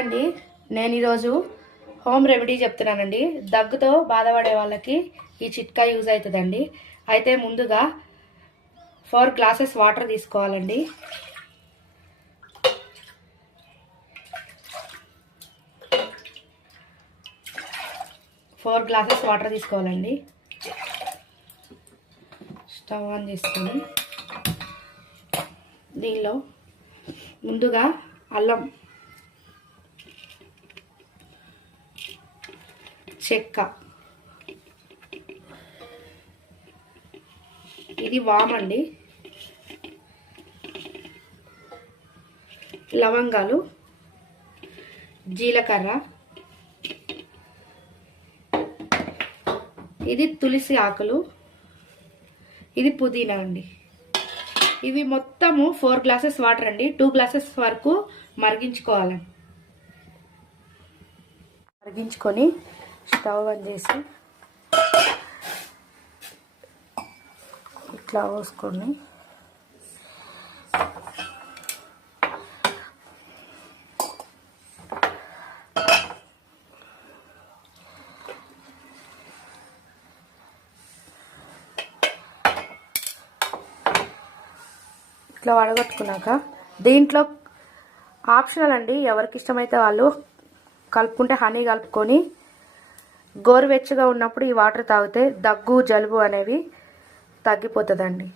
అండి నేను ఈరోజు హోమ్ రెమెడీ చెప్తున్నానండి. దగ్గుతో బాధపడే వాళ్ళకి ఈ చిట్కా యూజ్ అవుతుందండి. అయితే ముందుగా 4 గ్లాసెస్ వాటర్ తీసుకోవాలండి. స్టవ్ ఆన్ చేసుకొని దీనిలో ముందుగా అల్లం, చెక్క, ఇది వామండి, లవంగాలు, జీలకర్ర, ఇది తులసి ఆకులు, ఇది పుదీనా అండి. ఇవి మొత్తము 4 గ్లాసెస్ వాటర్ అండి. 2 గ్లాసెస్ వరకు మరిగించుకొని స్టవ్ ఆన్ చేసి ఇట్లా పోసుకొని ఇట్లా వడగొట్టుకున్నాక దీంట్లో ఆప్షనల్ అండి, ఎవరికి ఇష్టమైతే వాళ్ళు కలుపుకుంటే హనీ కలుపుకొని గోరువెచ్చగా ఉన్నప్పుడు ఈ వాటర్ తాగితే దగ్గు, జలుబు అనేవి తగ్గిపోతుందండి.